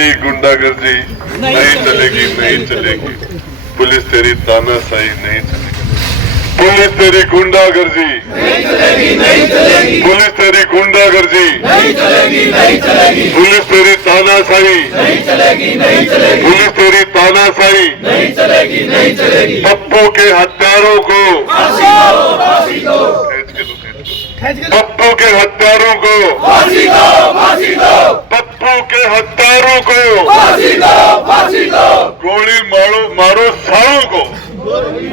तेरी गुंडागर्दी नहीं चलेगी, नहीं चलेगी। पुलिस तेरी तानाशाही नहीं चलेगी। पुलिस तेरी गुंडागर्दी नहीं चलेगी, नहीं चलेगी। पुलिस तेरी गुंडागर्दी नहीं चलेगी, नहीं चलेगी। पुलिस तेरी तानाशाही नहीं चलेगी, नहीं चलेगी। पुलिस तेरी तानाशाही नहीं चलेगी, नहीं चलेगी। पप्पू के हत्यारों को फांसी दो, फांसी दो। पप्पू के हत्यारों को फांसी दो, फांसी दो। पप्पू के हत्यारों को फांसी दो, फांसी दो। गोली मारो, मारो सालों को।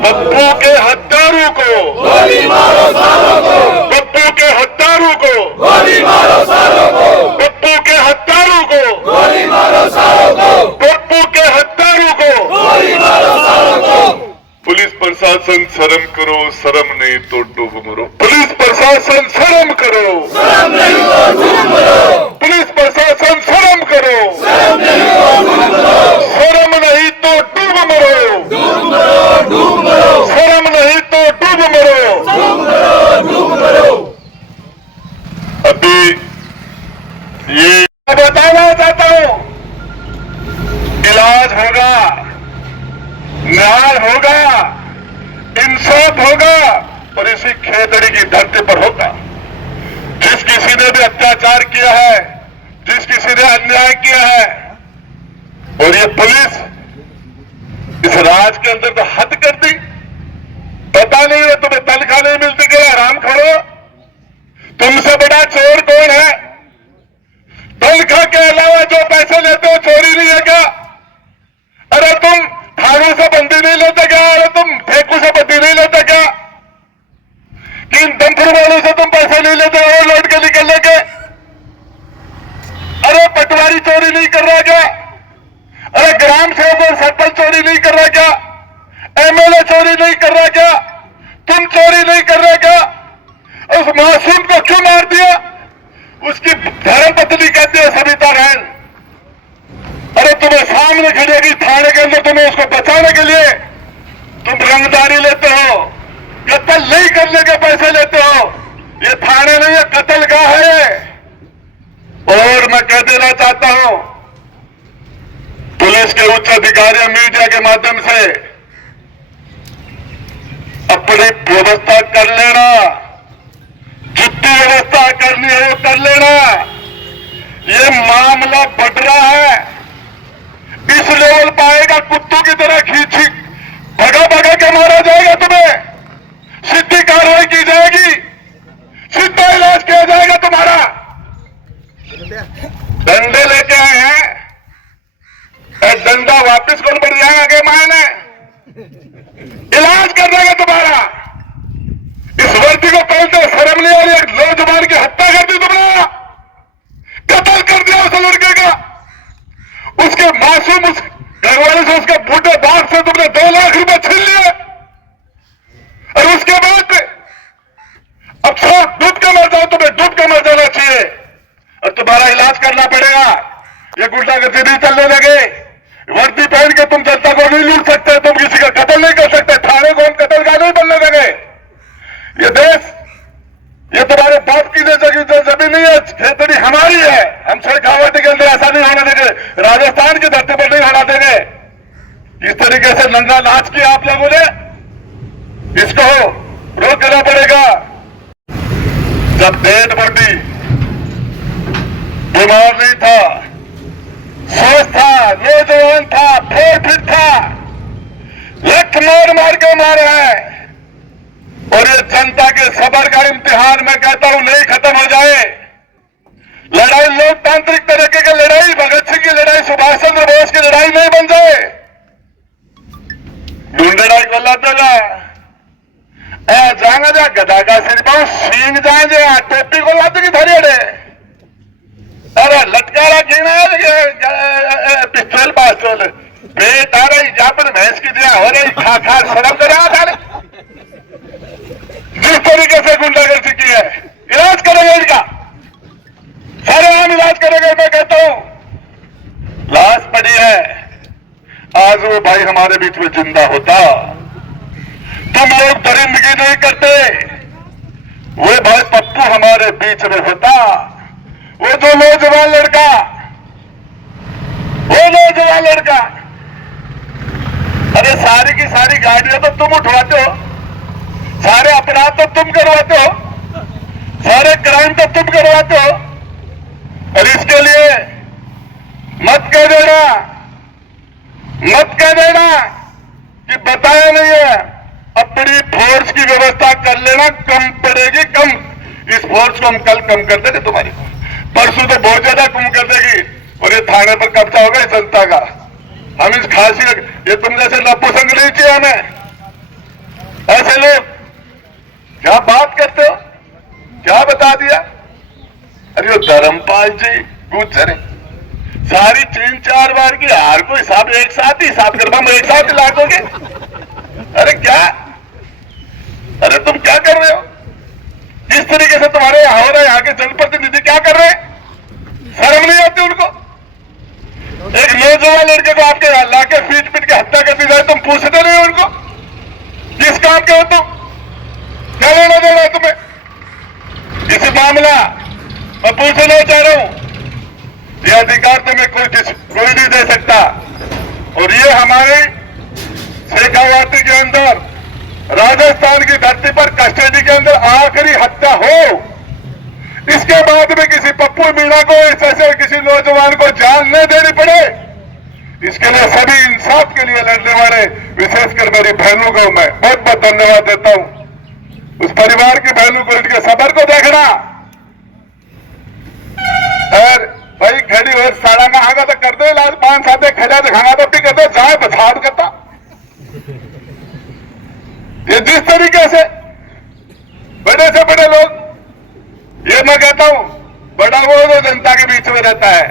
पप्पू के हत्यारों को गोली मारो सालों को। पप्पू के हत्यारों को गोली मारो सालों को। पप्पू के हत्यारों को गोली मारो सालों को। पप्पू के हत्यारों को गोली मारो सालों को। पुलिस प्रशासन शर्म करो, शर्म नहीं तो डूब मरो। पुलिस प्रशासन शर्म करो, शर्म नहीं तो डूब मरो। पुलिस प्रशासन शर्म करो, शर्म नहीं तो डूब मरो। शर्म नहीं तो डूब मरो, डूब मरो, डूब मरो। शर्म नहीं तो डूब मरो। डूब मरो, डूब मरो। अभी ये बताना चाहता हूं, इलाज होगा, न्याय होगा, इंसाफ होगा और इसी खेतड़ी की धरती पर होगा। जिस किसी ने भी अत्याचार किया है, जिस किसी ने अन्याय किया है, और ये पुलिस इस राज के अंदर तो हद कर दी। पता नहीं है तुम्हें तनख्वाह नहीं मिलती क्या? आराम खड़ो। तुमसे बड़ा चोर कौन है? तनख्वाह के अलावा जो पैसे लेते हो चोरी नहीं है क्या? अरे तुम थानों से बंदी नहीं लेते क्या? अरे तुम ठेकू से बंदी नहीं लेते क्या? कि इन डंपर वालों से तुम पैसे नहीं लेते हो लौट के निकलने के? अरे पटवारी चोरी नहीं कर रहा क्या? अरे ग्राम सेवक और सरपंच चोरी नहीं कर रहा क्या? एमएलए चोरी नहीं कर रहा क्या? तुम चोरी नहीं कर रहे क्या? उस मासूम को क्यों मार दिया? उसकी धर्मपत्नी कहती है सविता बहन। अरे तुम्हें सामने खड़ेगी थाने के अंदर, तुम्हें उसको बचाने के लिए तुम रंगदारी लेते हो, कत्ल नहीं करने के पैसे लेते हो। ये थाने नहीं है, कत्ल का है। और मैं कह देना चाहता हूं, पुलिस के उच्च अधिकारी मीडिया के माध्यम से अपनी व्यवस्था कर लेना, जितनी व्यवस्था करनी है वो कर लेना। ये मामला बढ़ रहा है, इस लेवल पर आएगा कुत्तों की तरह खींची भगा भगा के मारा जाएगा। तुम्हें सीधी कार्रवाई की जाएगी, सीधा इलाज किया जाएगा तुम्हारा। डंडे लेके आए हैं, डंडा वापस कौन बढ़ जाएगा के मायने? इलाज कर देगा तुम्हारा। इस वर्दी को पहनते शर्म नहीं आ रही? एक नौजवान की हत्या कर दी तुमने, कत्ल कर दिया उस लड़के का। उसके मासूम उस घरवाले से, उसके बूढ़े बाप से तुमने 2 लाख रुपए छीन लिए। और उसके बाद अब सब डूब के मर जाओ, तुम्हें डूब के मर जाना चाहिए और तुम्हारा इलाज करना पड़ेगा। ये गुंडागर्दी नहीं चलने लगे। वर्दी पहन के तुम जनता को नहीं लूट सकते, तुम किसी का कत्ल नहीं कर सकते, थाने को हम कत्ल का नहीं बनने लगे। ये देश, ये तुम्हारे बाप की जमीन नहीं है, खेतड़ी हमारी है। हम शेखावटी के अंदर ऐसा नहीं होने देंगे, राजस्थान की धरती पर नहीं होना देंगे। इस तरीके से नंगा नाच किया आप लोगों ने, इसको रोक देना पड़ेगा। जब डेड बॉडी बीमार नहीं था, स्वस्थ था, नौजवान था, फिट था, लठ मार मार के मारा है। और ये जनता के सबर का इम्तिहान मैं कहता हूं नहीं खत्म हो जाए। लड़ाई लोकतांत्रिक तरीके की लड़ाई, भगत सिंह की लड़ाई, सुभाष चंद्र बोस की लड़ाई नहीं बन जाए। लड़ाई गला देगा जाएंगे जा गदा का सिर पाऊ सींग जाएंगे टोपी को लाते की धरी अड़े। अरे लटका रखी पिस्टल पास्टल पेट आ रही जा पर भैंस की दिया हो रही खा खा शर्म करे। जिस तरीके से गुंडागर्दी की है, इलाज करेगा इनका, सारे आम इलाज करेगा। मैं कहता हूं लाश पड़ी है, आज वो भाई हमारे बीच में जिंदा होता, तुम लोग दरिंदगी नहीं करते, वो भाई पप्पू हमारे बीच में होता। वो जो नौजवान लड़का लड़का। अरे सारी की सारी गाड़ियां तो तुम उठवाते हो, सारे अपराध तो तुम करवाते हो, सारे क्राइम तो तुम करवाते हो, और इसके लिए मत कह देना कि बताया नहीं है। अपनी फोर्स की व्यवस्था कर लेना, कम पड़ेगी कम। इस फोर्स को हम कल कम कर देंगे, तुम्हारी परसों तो बहुत ज्यादा कम कर देगी, और ये थाने पर कब्जा होगा इस जनता का। हम इस खांसी, ये तुम जैसे नपुसंग नहीं चाहिए हमें। ऐसे लोग क्या बात करते हो, क्या बता दिया। अरे वो धर्मपाल जी गुजरे सारी 3-4 बार की हार को हिसाब एक साथ ही हिसाब करवा, हम एक साथ ही लागोगे। अरे क्या, अरे तुम क्या कर रहे हो, किस तरीके से तुम्हारे यहां हो रहा है, यहाँ के जनप्रतिनिधि क्या कर रहे हैं, शर्म नहीं आती उनको। एक नौजवान लड़के को आपके यहां लाके पीट के हत्या कर दी जाए, तुम पूछते नहीं उनको किस काम के हो तुम, क्या लेना देना है तुम्हें। इस मामला मैं पूछना चाह रहा हूं, यह अधिकार तुम्हें कोई नहीं दे सकता, और ये हमारे शेखावाटी के अंदर राजस्थान की धरती पर कस्टडी के अंदर आखिरी हत्या हो, इसके बाद में किसी पप्पू मीणा को ऐसे किसी नौजवान को जान न देनी पड़े, इसके लिए सभी इंसाफ के लिए लड़ने वाले विशेषकर मेरी बहनों को मैं बहुत बहुत धन्यवाद देता हूं। उस परिवार की बहनों को इनके सबर को देखना, और भाई खड़ी और साड़ा में आगा तो कर दे, लाज 5-7 खजा दिखाना तो भी कर दे, जाए बछाड़ करता। ये जिस तरीके से बड़े से बड़े लोग, ये मैं कहता हूं बड़ा वो जो जनता के बीच में रहता है,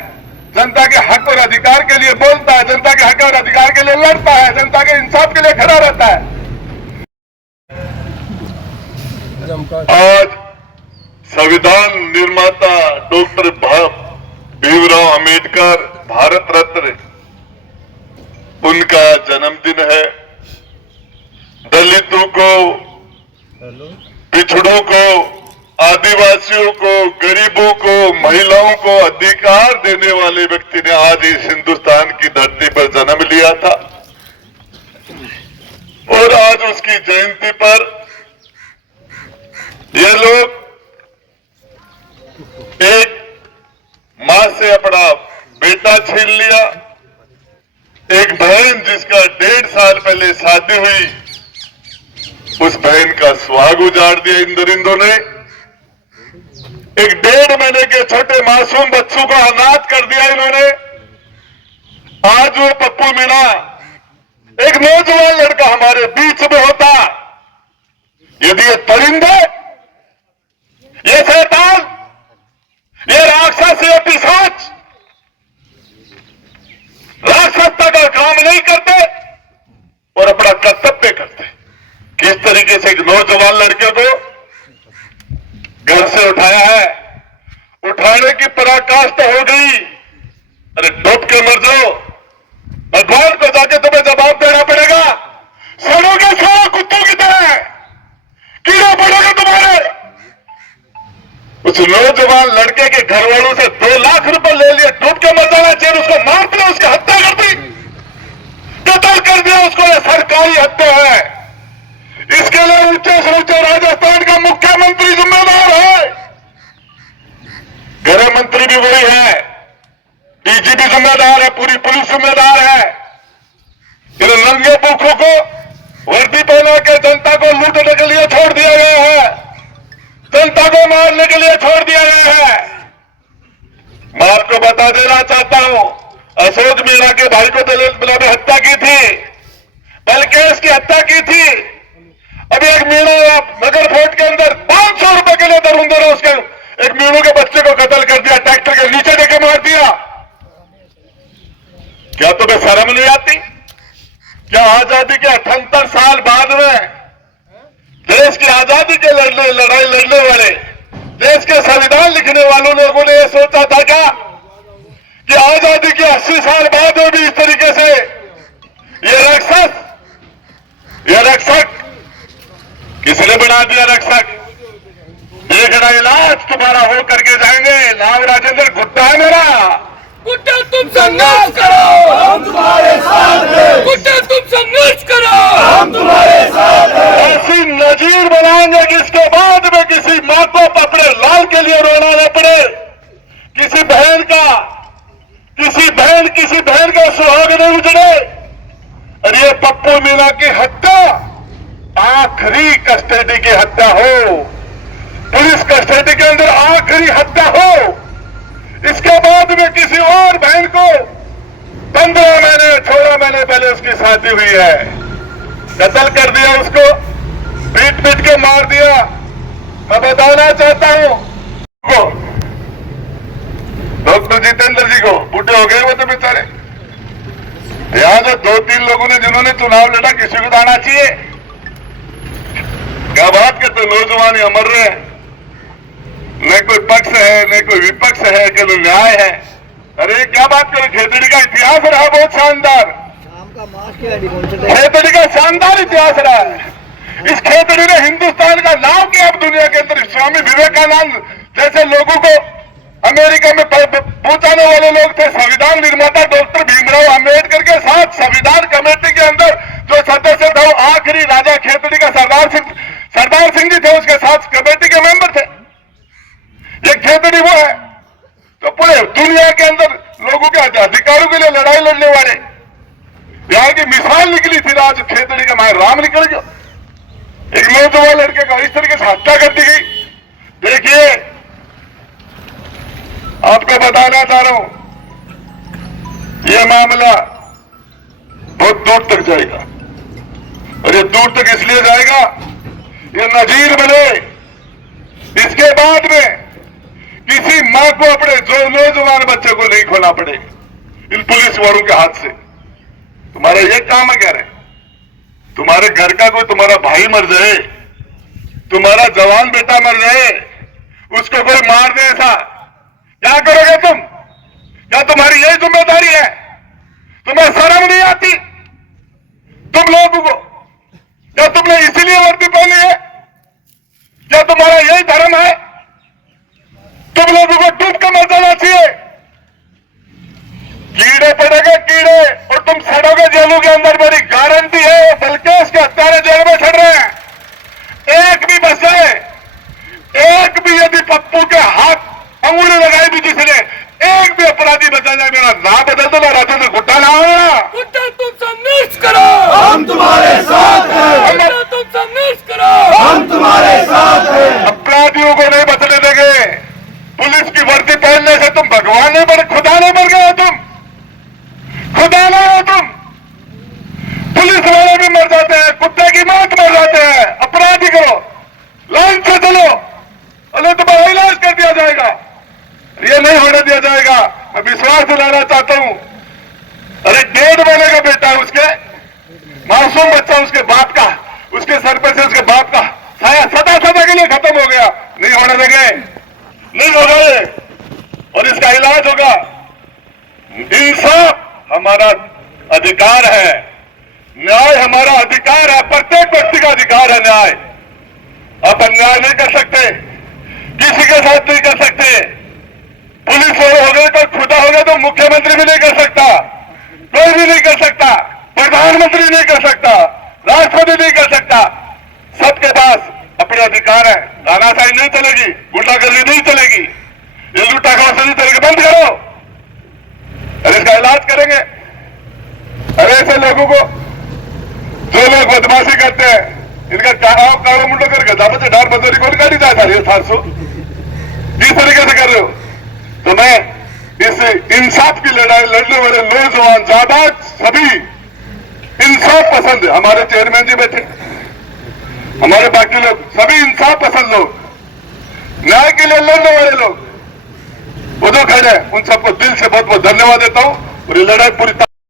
जनता के हक और अधिकार के लिए बोलता है, जनता के हक और अधिकार के लिए लड़ता है, जनता के इंसाफ के लिए खड़ा रहता है। आज संविधान निर्माता डॉक्टर भीमराव अंबेडकर भारत रत्न, उनका जन्मदिन है। दलितों को, पिछड़ों को, आदिवासियों को, गरीबों को, महिलाओं को अधिकार देने वाले व्यक्ति ने आज इस हिंदुस्तान की धरती पर जन्म लिया था, और आज उसकी जयंती पर ये लोग एक मां से अपना बेटा छीन लिया, एक बहन जिसका 1.5 साल पहले शादी हुई, उस बहन का सुहाग उजाड़ दिया इन दरिंदों ने। एक 1.5 महीने के छोटे मासूम बच्चों को अनाथ कर दिया इन्होंने। आज वो पप्पू मीणा, एक नौजवान लड़का हमारे बीच में होता, यदि ये परिंदे, ये शैतान, ये राक्षस, ये पिशाच राक्षसता का काम नहीं करते और अपना कर्तव्य करते, किस तरीके से एक नौजवान लड़के को घर से उठाया है, उठाने की पराकाष्ठा हो गई। अरे डूब के मर जाओ, भगवान को जाके तुम्हें जवाब देना पड़ेगा। सड़ोगे सड़ो कुत्तों की तरह, कीड़ा पड़ेगा तुम्हारे। उस नौजवान लड़के के घर वालों से 2 लाख रुपए ले लिए, डूब के मर जाना चाहिए, उसको मार दिया, उसकी हत्या कर दी, कत्ल कर दिया उसको। यह सरकारी हत्या है, इसके लिए ऊंचे से ऊंचे राजस्थान का मुख्यमंत्री जिम्मेदार है, गृह मंत्री भी वही है, डीजीपी जिम्मेदार है, पूरी पुलिस जिम्मेदार है। इन नंगे भूखों को वर्दी पहना के जनता को लूटने के लिए छोड़ दिया गया है, जनता को मारने के लिए छोड़ दिया गया है। मैं आपको बता देना चाहता हूं, अशोक मीणा के भाई को दलित बिला में हत्या की थी, बल्कि इसकी हत्या की थी। अभी एक मीणा नगर फोर्ट के अंदर 500 रुपए के लिए दरुंदर है, उसके एक मीणू के बच्चे को कत्ल कर दिया, ट्रैक्टर के नीचे देकर मार दिया। क्या तुम्हें शर्म नहीं आती? क्या आजादी के 78 साल बाद में देश की आजादी के लड़ाई लड़ने वाले, देश के संविधान लिखने वालों लोगों ने यह सोचा था क्या कि आजादी के 80 साल बाद में भी इस तरीके से ये रक्षक किसने बना दिया रक्षक? देखना इलाज तुम्हारा हो करके जाएंगे। नाम राजेंद्र गुट्टा है मेरा। गुट्टा तुम संघर्ष करो। हम तुम्हारे साथ हैं। गुंडे तुम संघर्ष करो, हम तुम्हारे साथ हैं। ऐसी नजीर बनाएंगे कि इसके बाद में किसी माँ को अपने लाल के लिए रोना न पड़े, किसी बहन का सुहाग नहीं उजड़े। और ये पप्पू मीना की हत्या आखिरी कस्टडी की हत्या हो, पुलिस कस्टडी के अंदर आखिरी हत्या हो। इसके बाद में किसी और बहन को 15 महीने 16 महीने पहले उसकी शादी हुई है, कत्ल कर दिया, उसको पीट के मार दिया। मैं बताना चाहता हूं डॉक्टर जितेंद्र जी को, बूढ़े हो गए वो तो बेचारे। यहां जो 2-3 लोगों ने जिन्होंने चुनाव लड़ा, किसी को तो आना चाहिए। क्या बात करते, नौजवान यहाँ मर रहे हैं, न कोई पक्ष है न कोई विपक्ष है, केवल न्याय है। अरे क्या बात करो, खेतड़ी का इतिहास रहा बहुत शानदार, खेतड़ी का शानदार इतिहास रहा है। इस खेतड़ी ने हिंदुस्तान का नाम किया अब दुनिया के अंदर। स्वामी विवेकानंद जैसे लोगों को अमेरिका में पहुंचाने वाले लोग थे। संविधान निर्माता डॉक्टर भीमराव अंबेडकर के साथ संविधान कमेटी के अंदर जो सदस्य थे वो आखिरी राजा खेतड़ी का सरदार सिंह जी थे, उसके साथ कमेटी के मेंबर थे। ये खेतड़ी वो है तो पूरे दुनिया के अंदर लोगों के अधिकारों के लिए लड़ाई लड़ने वाले यहाँ की मिसाल निकली थी। आज खेतड़ी का माया राम निकल गया, एक नौजवान लड़के का इस तरीके से हत्या कर दी गई। देखिए आपको बताना चाह रहा हूं, यह मामला बहुत दूर तक जाएगा, और ये दूर तक इसलिए जाएगा, ये नजीर बने। इसके बाद में किसी मां को अपने जो नौजवान बच्चे को नहीं खोना पड़े इन पुलिस वालों के हाथ से। तुम्हारा ये काम है, कह रहे तुम्हारे घर का कोई तुम्हारा भाई मर जाए, तुम्हारा जवान बेटा मर जाए, उसको कोई मार दे, ऐसा क्या करोगे तुम? क्या तुम्हारी यही जिम्मेदारी है? तुम्हें शर्म नहीं आती तुम लोगों को? क्या तुमने इसीलिए वर्दी पहनी है? क्या तुम्हारा यही धर्म है? तुम लोगों को डूब कर मर जाना चाहिए। कीड़े पड़ेंगे कीड़े, और तुम सड़ोगे जेलों के अंदर, मेरी गारंटी है। बल्कि इसके हत्यारे जेल में चढ़ रहे हैं, एक भी बच जाए, एक भी यदि पप्पू के हाथ अंगुली लगाई भी जिसने, एक भी अपराधी बचा जाए, मेरा नाम बदल दो ना, राजेंद्र गुट्टा ना होना। गुंडे तुम संघर्ष करो, हम तुम्हारे साथ हैं। गुंडे तुम संघर्ष करो, हम तुम्हारे साथ हैं। अपराधियों को नहीं बचने देंगे। पुलिस की वर्दी पहनने से तुम भगवान नहीं बने, खुदा नहीं बन गए हो तुम, खुदा नहीं हो तुम। पुलिस वाले भी मर जाते हैं, कुत्ते की मौत मर जाते हैं। अपराधी को लाइन से चलो, अरे तुम्हारा इलाज कर दिया जाएगा, ये नहीं होने दिया जाएगा। मैं विश्वास दिलाना चाहता हूं। अरे 1.5 महीने का बेटा है, उसके मासूम बच्चा, उसके बाप का, उसके सर पर से उसके बाप का साया सदा के लिए खत्म हो गया। नहीं होने देंगे, नहीं होगा ये, और इसका इलाज होगा। इंसाफ हमारा अधिकार है, न्याय हमारा अधिकार है, प्रत्येक व्यक्ति का अधिकार है न्याय। आप अन्याय नहीं कर सकते, किसी के साथ नहीं कर सकते। पुलिस वाले हो गए तो खुदा हो गए तो मुख्यमंत्री भी नहीं कर सकता, कोई भी नहीं कर सकता, प्रधानमंत्री नहीं कर सकता, राष्ट्रपति नहीं कर सकता। सबके पास अपने अधिकार है। तानाशाही नहीं चलेगी, गुंडागर्दी नहीं चलेगी, ये लूटा खसोटी नहीं चलेगी, बंद करो। अरे इसका इलाज करेंगे। अरे ऐसे लोगों को जो लोग बदमाशी करते हैं, इनका काला मुंडो करके दाबचे डार बंदरी कौन गाड़ी जाता है 700 किस तरीके से कर रहे हो? तो मैं इस इंसाफ की लड़ाई लड़ने वाले नौजवान जाबाज सभी इंसाफ पसंद है। हमारे चेयरमैन जी बैठे, हमारे बाकी लोग सभी इंसाफ पसंद लोग, न्याय के लिए लड़ने वाले लोग वो जो खड़े हैं, उन सबको दिल से बहुत बहुत धन्यवाद देता हूं। और ये लड़ाई पूरी